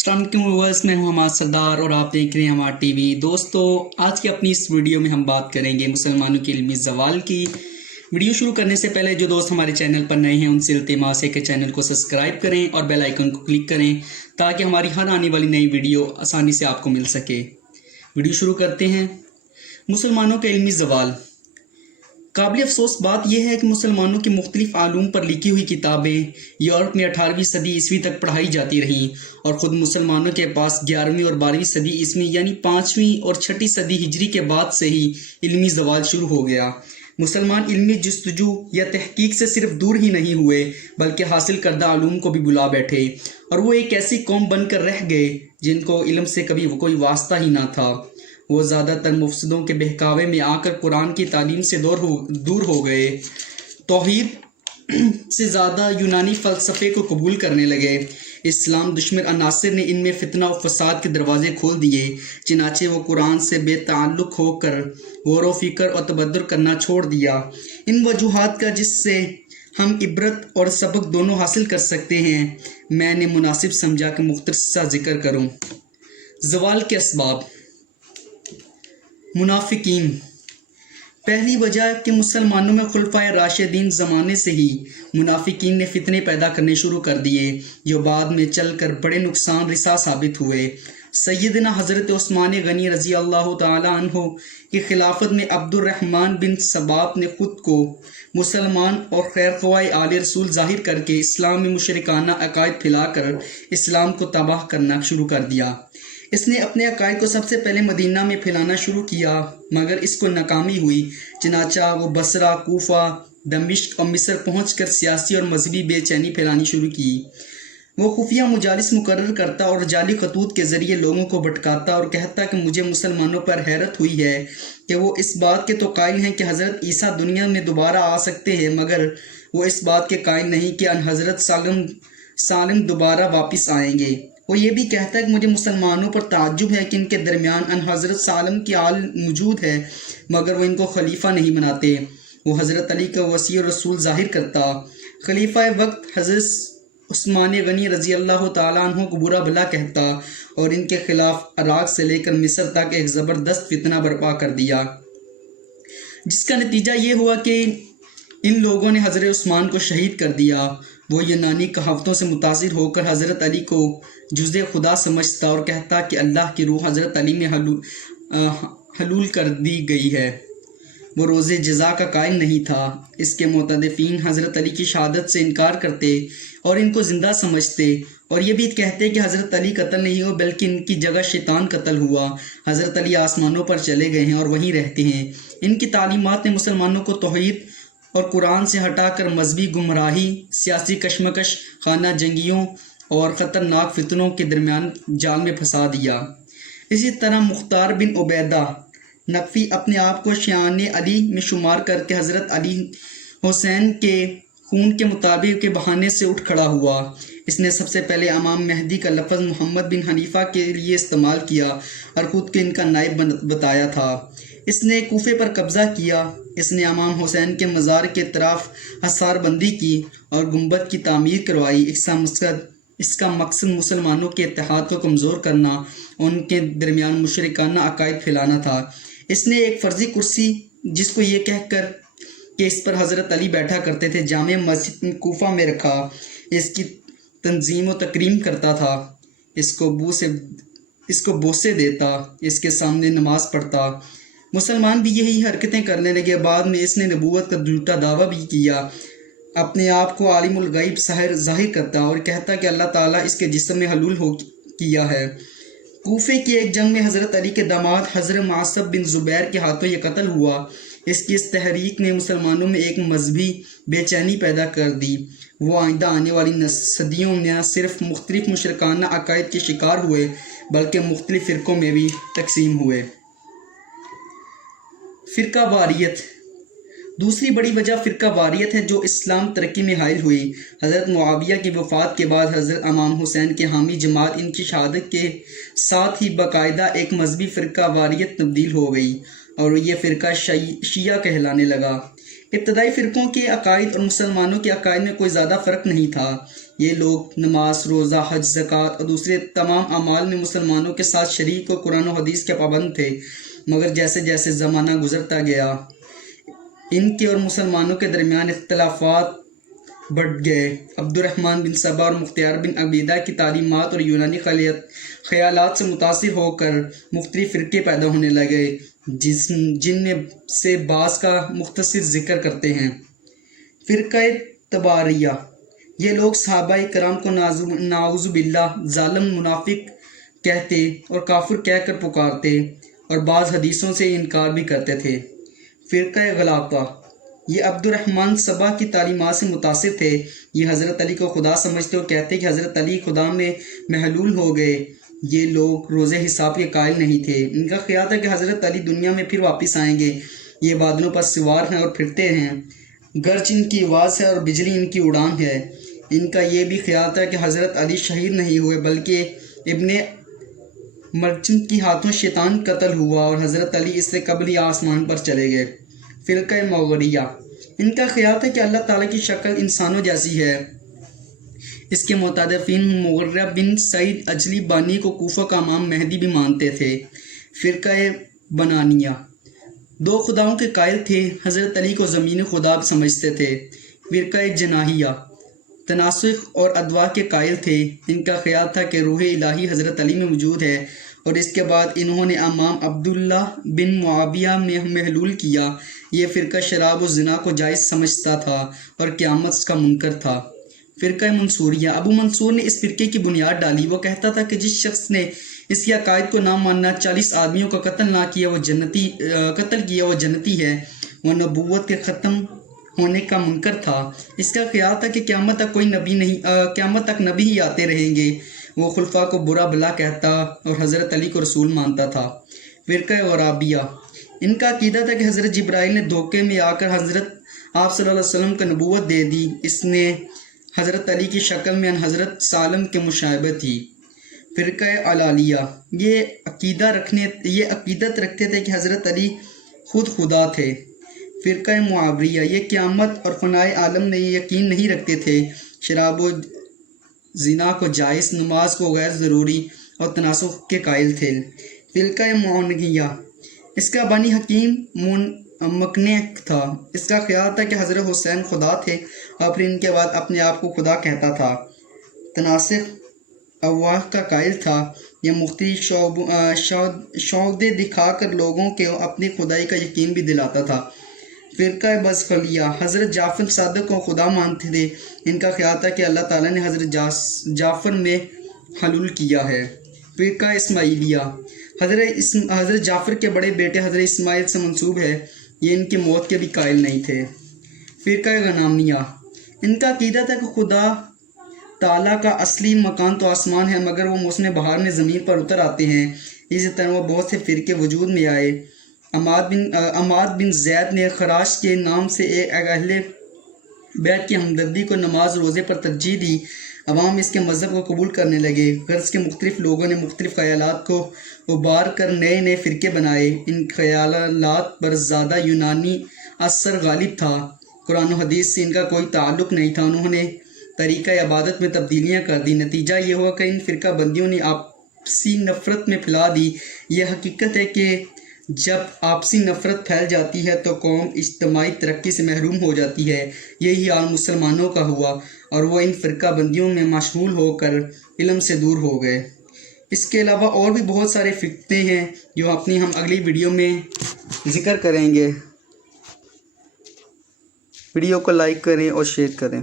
अस्सलाम वालेकुम व्यूअर्स, मैं हूं हमाद सरदार और आप देख रहे हैं हमारा टीवी। दोस्तों, आज की अपनी इस वीडियो में हम बात करेंगे मुसलमानों के इल्मी ज़वाल की। वीडियो शुरू करने से पहले जो दोस्त हमारे चैनल पर नए हैं उनसे इल्तिमास है कि चैनल को सब्सक्राइब करें और बेल आइकन को क्लिक करें ताकि हमारी हर आने वाली नई वीडियो आसानी से आपको मिल सके। वीडियो शुरू करते हैं। मुसलमानों का इल्मी ज़वाल। काबिल अफसोस बात यह है कि मुसलमानों के मुख्तलिफ आलूम पर लिखी हुई किताबें यूरोप में 18वीं सदी ईस्वी तक पढ़ाई जाती रहीं और ख़ुद मुसलमानों के पास 11वीं और 12वीं सदी ईस्वी यानी 5वीं और 6ठी सदी हिजरी के बाद से ही इल्मी ज़वाल शुरू हो गया। मुसलमान इल्मी जस्तजू या तहकीक से सिर्फ दूर ही नहीं हुए बल्कि हासिल करदा आलूम को भी बुला बैठे और वो एक ऐसी कौम बनकर रह गए जिनको इल्म से कभी कोई वास्ता ही ना था। वो ज़्यादातर मुफसदों के बहकावे में आकर कुरान की तालीम से दूर हो गए। तौहीद से ज़्यादा यूनानी फ़लसफ़े को कबूल करने लगे। इस्लाम दुश्मन अनासिर ने इनमें फितना और फसाद के दरवाज़े खोल दिए, चनाचे वो कुरान से बेताल्लुक़ होकर गौर व फ़िक्र और तबद्दुर करना छोड़ दिया। इन वजूहात का जिससे हम इबरत और सबक दोनों हासिल कर सकते हैं, मैंने मुनासिब समझा कि मुख्तसर ज़िक्र करूँ। ज़वाल के असबाब। मुनाफिकीन। पहली वजह कि मुसलमानों में खुलफाए राशिदीन ज़माने से ही मुनाफिकीन ने फितने पैदा करने शुरू कर दिए जो बाद में चलकर बड़े नुकसान रिसा साबित हुए। सैयदना हज़रत उस्मान गनी रज़ी अल्लाह ताला अन्हो की खिलाफत में अब्दुर्रहमान बिन सबाब ने खुद को मुसलमान और खैर ख्वाह आले रसूल ज़ाहिर करके इस्लाम में मुशरिकाना अकायद फैलाकर इस्लाम को तबाह करना शुरू कर दिया। इसने अपने अकायद को सबसे पहले मदीना में फैलाना शुरू किया मगर इसको नाकामी हुई, चनाचा वो बसरा, कूफा, दमिश्क और मिस्र पहुंचकर सियासी और मजहबी बेचैनी फैलानी शुरू की। वो खुफिया मुजालिस मुकर्रर करता और जाली खतूत के ज़रिए लोगों को भटकाता और कहता कि मुझे मुसलमानों पर हैरत हुई है कि वो इस बात के तो कायल हैं कि हज़रत ईसा दुनिया में दोबारा आ सकते हैं, मगर वो इस बात के कायल नहीं कि हज़रत सालिम दोबारा वापस आएंगे। वो ये भी कहता है कि मुझे मुसलमानों पर ताज्जुब है कि इनके दरमियान हज़रत सालम की आल मौजूद है मगर वो इनको खलीफा नहीं बनाते। वो हज़रत अली का वसी और रसूल ज़ाहिर करता। खलीफा वक्त हज़रत उस्मान गनी रज़ी अल्लाह ताला अन्हु को बुरा भला कहता और इनके खिलाफ इराक़ से लेकर मिस्र तक एक ज़बरदस्त फितना बर्पा कर दिया, जिसका नतीजा ये हुआ कि इन लोगों ने हज़रत उस्मान को शहीद कर दिया। वो यूनानी कहावतों से मुतासिर होकर हज़रत अली को जुज़े खुदा समझता और कहता कि अल्लाह की रूह हज़रत अली में हलूल कर दी गई है। वो रोज़े जज़ा का कायल नहीं था। इसके मुतदफ़ीन हज़रत अली की शहादत से इनकार करते और इनको ज़िंदा समझते और ये भी कहते कि हज़रत अली कत्ल नहीं हुआ बल्कि इनकी जगह शैतान कत्ल हुआ। हज़रत अली आसमानों पर चले गए हैं और वहीं रहते हैं। इनकी तालीमात ने मुसलमानों को तौहीद और कुरान से हटाकर मजहबी गुमराही, सियासी कशमकश, खाना जंगियों और ख़तरनाक फितनों के दरमियान जाल में फंसा दिया। इसी तरह मुख्तार बिन उबैदा नकफ़ी अपने आप को शान अली में शुमार करके हज़रत अली हुसैन के खून के मुताबिक के बहाने से उठ खड़ा हुआ। इसने सबसे पहले इमाम मेहदी का लफ्ज़ मोहम्मद बिन हनीफ़ा के लिए इस्तेमाल किया और ख़ुद के इनका नायब बताया था। इसने कूफे पर कब्ज़ा किया। इसने इमाम हुसैन के मज़ार के तरफ हसार बंदी की और गुंबद की तामीर करवाई। इसका मकसद मुसलमानों के इत्तेहाद को कमज़ोर करना और उनके दरमियान मुशरिकाना अकायद फैलाना था। इसने एक फ़र्ज़ी कुर्सी जिसको ये कहकर कि इस पर हज़रत अली बैठा करते थे जामे मस्जिद कूफा में रखा। इसकी तंजीम व तकरीम करता था। इसको बोसे देता, इसके सामने नमाज़ पढ़ता। मुसलमान भी यही हरकतें करने लगे। बाद में इसने नबूवत का झूठा दावा भी किया। अपने आप को आलिमुल गैब साहिर ज़ाहिर करता और कहता कि अल्लाह ताला इसके जिस्म में हलूल किया है। कूफे की एक जंग में हज़रत अली के दामाद हज़रत मासब बिन ज़ुबैर के हाथों ये कत्ल हुआ। इसकी इस तहरीक ने मुसलमानों में एक मजहबी बेचैनी पैदा कर दी। वो आइंदा आने वाली सदियों में न सिर्फ मुख्तलिफ मुशरिकाना अकायद के शिकार हुए बल्कि मुख्तलिफ फ़िरक़ों में भी तकसीम हुए। फ़िरका वारियत। दूसरी बड़ी वजह फ़िरका वारियत है जो इस्लाम तरक्की में हायल हुई। हज़रत मुआविया की वफ़ात के बाद हज़रत इमाम हुसैन के हामी जमात इनकी शहादत के साथ ही बाकायदा एक मजहबी फ़िरका वारियत तब्दील हो गई और ये फ़िरका शिया कहलाने लगा। इब्तदाई फ़िरक़ों के अकायद और मुसलमानों के अकायद में कोई ज़्यादा फ़र्क नहीं था। یہ لوگ نماز، روزہ، حج، زکوٰۃ اور دوسرے تمام اعمال میں مسلمانوں کے ساتھ شریک اور قرآن و حدیث کے پابند تھے، مگر جیسے جیسے زمانہ گزرتا گیا ان کے اور مسلمانوں کے درمیان اختلافات بڑھ گئے۔ عبد الرحمن بن سبا اور مختار بن عبیدہ کی تعلیمات اور یونانی خیالات سے متاثر ہو کر مختلف فرقے پیدا ہونے لگے، جن میں سے بعض کا مختصر ذکر کرتے ہیں۔ فرقہ تباریہ، یہ لوگ صحابہ کرام کو نعوذ باللہ ظالم، منافق کہتے اور کافر کہہ کر پکارتے اور بعض حدیثوں سے انکار بھی کرتے تھے۔ فرقہ غلاطہ، یہ عبد الرحمن سبا کی تعلیمات سے متاثر تھے۔ یہ حضرت علی کو خدا سمجھتے اور کہتے کہ حضرت علی خدا میں محلول ہو گئے۔ یہ لوگ روز حساب کے قائل نہیں تھے۔ ان کا خیال تھا کہ حضرت علی دنیا میں پھر واپس آئیں گے۔ یہ بادلوں پر سوار ہیں اور پھرتے ہیں، گرج ان کی آواز ہے اور بجلی ان کی اڑان ہے۔ ان کا یہ بھی خیال تھا کہ حضرت علی شہید نہیں ہوئے بلکہ ابن مرجم کی ہاتھوں شیطان قتل ہوا اور حضرت علی اس سے قبل ہی آسمان پر چلے گئے۔ فرقہ مغریہ، ان کا خیال تھا کہ اللہ تعالیٰ کی شکل انسانوں جیسی ہے۔ اس کے متدافعین مغرہ بن سعید اجلی بانی کو کوفہ کا امام مہدی بھی مانتے تھے۔ فرقہ بنانیہ، دو خداؤں کے قائل تھے، حضرت علی کو زمینی خدا سمجھتے تھے۔ فرقہ جناحیہ، تناسخ اور ادوا کے قائل تھے۔ ان کا خیال تھا کہ روح الہی حضرت علی میں موجود ہے اور اس کے بعد انہوں نے امام عبداللہ بن معاویہ میں محلول کیا۔ یہ فرقہ شراب و زنا کو جائز سمجھتا تھا اور قیامت کا منکر تھا۔ فرقہ منصوریہ، ابو منصور نے اس فرقے کی بنیاد ڈالی۔ وہ کہتا تھا کہ جس شخص نے اس کے عقائد کو نہ ماننا، 40 آدمیوں کا قتل کیا وہ جنتی ہے۔ وہ نبوت کے ختم ہونے کا منکر تھا۔ اس کا خیال تھا کہ قیامت تک نبی ہی آتے رہیں گے۔ وہ خلفاء کو برا بلا کہتا اور حضرت علی کو رسول مانتا تھا۔ فرقہ غرابیہ، ان کا عقیدہ تھا کہ حضرت جبرائیل نے دھوکے میں آ کر حضرت آپ صلی اللہ علیہ وسلم کو نبوت دے دی۔ اس نے حضرت علی کی شکل میں حضرت سالم کے مشابہ تھی۔ فرقہ علالیہ، یہ عقیدت رکھتے تھے کہ حضرت علی خود خدا تھے۔ فرقہ معاوریہ، یہ قیامت اور فنائے عالم میں یقین نہیں رکھتے تھے۔ شراب و زنا کو جائز، نماز کو غیر ضروری اور تناسخ کے قائل تھے۔ فرقہ معونیہ، اس کا بانی حکیم مقنع تھا۔ اس کا خیال تھا کہ حضرت حسین خدا تھے اور پھر ان کے بعد اپنے آپ کو خدا کہتا تھا۔ تناسخ ارواح کا قائل تھا۔ یہ مختلف شعبے دکھا کر لوگوں کے اپنی خدائی کا یقین بھی دلاتا تھا۔ فرقہ بزخلیہ، حضرت جعفر صادق کو خدا مانتے تھے۔ ان کا خیال تھا کہ اللہ تعالیٰ نے حضرت جعفر میں حلول کیا ہے۔ فرقہ اسماعیلیہ، حضرت جعفر کے بڑے بیٹے حضرت اسماعیل سے منسوب ہے۔ یہ ان کی موت کے بھی قائل نہیں تھے۔ فرقہ غنامیہ، ان کا عقیدہ تھا کہ خدا تعالیٰ کا اصلی مکان تو آسمان ہے، مگر وہ موسم بہار میں زمین پر اتر آتے ہیں۔ اسی طرح وہ بہت سے فرقے وجود میں آئے۔ عماد بن زید نے خراش کے نام سے ایک اہل بیت کی ہمدردی کو نماز روزے پر ترجیح دی۔ عوام اس کے مذہب کو قبول کرنے لگے۔ غرض کے مختلف لوگوں نے مختلف خیالات کو ابھار کر نئے فرقے بنائے۔ ان خیالات پر زیادہ یونانی اثر غالب تھا۔ قرآن و حدیث سے ان کا کوئی تعلق نہیں تھا۔ انہوں نے طریقہ عبادت میں تبدیلیاں کر دی۔ نتیجہ یہ ہوا کہ ان فرقہ بندیوں نے آپسی نفرت میں پھیلا دی۔ یہ حقیقت ہے کہ جب آپسی نفرت پھیل جاتی ہے تو قوم اجتماعی ترقی سے محروم ہو جاتی ہے۔ یہی حال مسلمانوں کا ہوا اور وہ ان فرقہ بندیوں میں مشغول ہو کر علم سے دور ہو گئے۔ اس کے علاوہ اور بھی بہت سارے فرقے ہیں جو ہم اگلی ویڈیو میں ذکر کریں گے۔ ویڈیو کو لائک کریں اور شیئر کریں۔